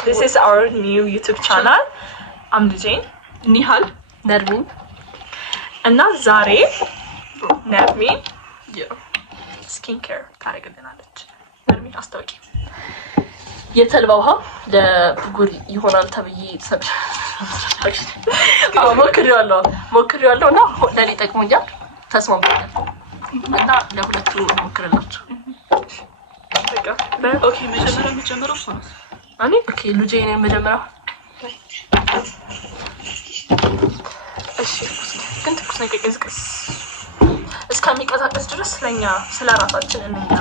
This is our new YouTube channel. I'm Jane. Nihal. Nermin. And now Zare. Nermin. Yeah. Skincare. ታረግልናለች Nermin አስታውቂ የተልባ ውሃ ለብጉር ይሆናል ተብዬ ሰብሽ ሞክሬዋለሁ እና ለኔ ጠቅሞኛል ተስማምቶኛል እና ለሁለቱ ሞክረላችሁ ኦኬ መጀመሪያ እሱ ነው አኔ ኦኬ ሉጄኔ መጀመሪያ እሺ ግን ትኩስ ነገር ቅዝቅዝ እስከሚቀዛቀዝ ድረስ ስለራሳችን እንኛ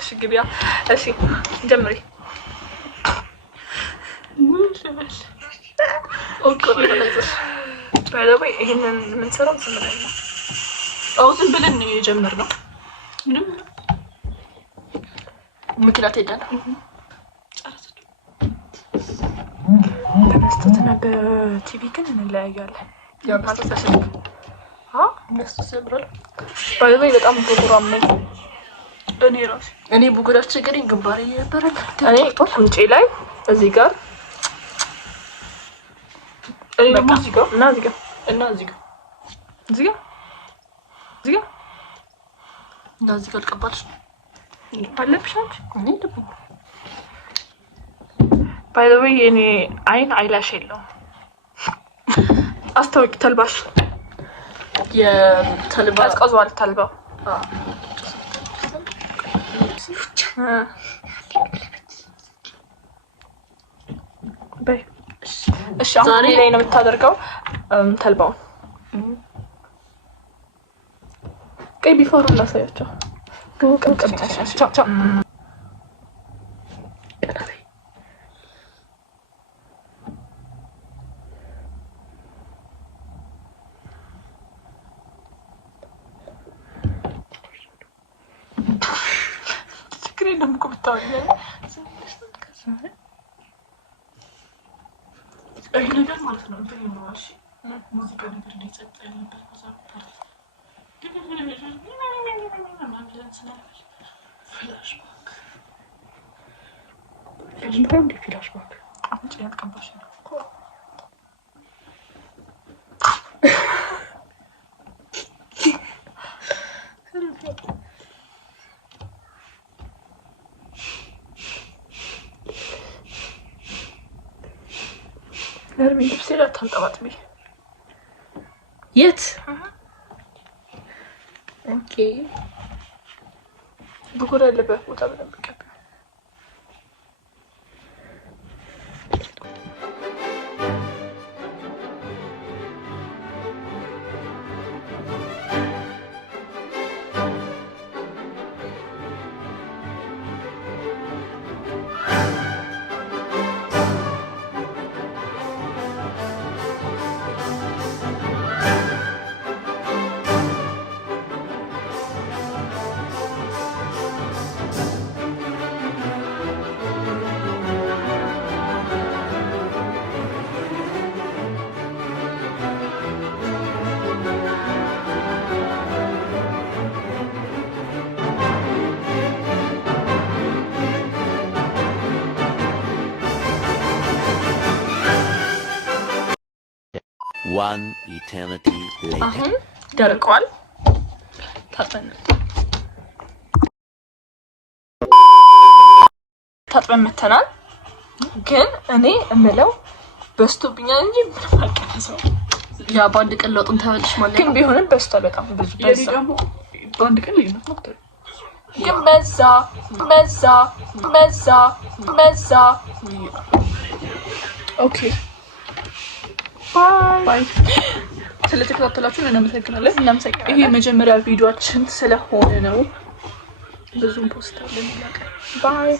እሺ ግቢያ እሺ ጀምሪ ኦኬ ባይዘዌ ይሄንን የምንሰራው ዝም ብለን ነው ዝም ብለን ነው የጀመርነው ምንም ምክንያት ሄደን በመስጠትና በቲቪ ግን እንለያያለን ያው ማስተሳሰብ ባይዘዌ በጣም ፕሮግራም ነኝ እኔ ቡጉራችን ግን ግንባሬ ይነበራል እኔ ቁንጬ ላይ እዚህ ጋር እዚህ ጋር እና እዚህ ጋር ልቀባልሽ ባለብሽ አንቺ እኔ ደግሞ ባይ ዘ ዌይ እኔ አይላሽ የለውም አስተውቂ ተልባሽ የተልባ ቀዝቀዟል ተልባው በይ እሺ አሁን ላይ ነው የምታደርገው ተልባውን ቀይ ቢፎር ላሳያቸው ቻው ለምን ቆብታው አይ ነገር ማለት ነው እንትን ነው እሺ ሙዚቃ ነገር እንዲጸጥ ነበር ከዛ ፓርቲ ፍላሽባክ አሁን ጭያት ቀባሽ ነው ነርሚ ልብሴ ላይ ታንጠባጥቢ የት ኦኬ ብጉር ያለበት ቦታ በደንብ ቀባ One eternity later. አሁን ደርቋል ታጥበን መተናል ግን እኔ እምለው በስቶብኛል እንጂ ምንም አልቀነሰው ያ ባንድ ቀን ለውጥን ተበልሽ ማለት ግን ቢሆንም በስቷል በጣም ብዙ የኔ ደግሞ ባንድ ቀን ልዩነት ነው ግን መዛ ኦኬ ባይ ስለተከታተላችሁን እናመሰግናለን። ይሄ መጀመሪያ ቪዲዮአችን ስለሆነ ነው ብዙም ፖስት አለን። ባይ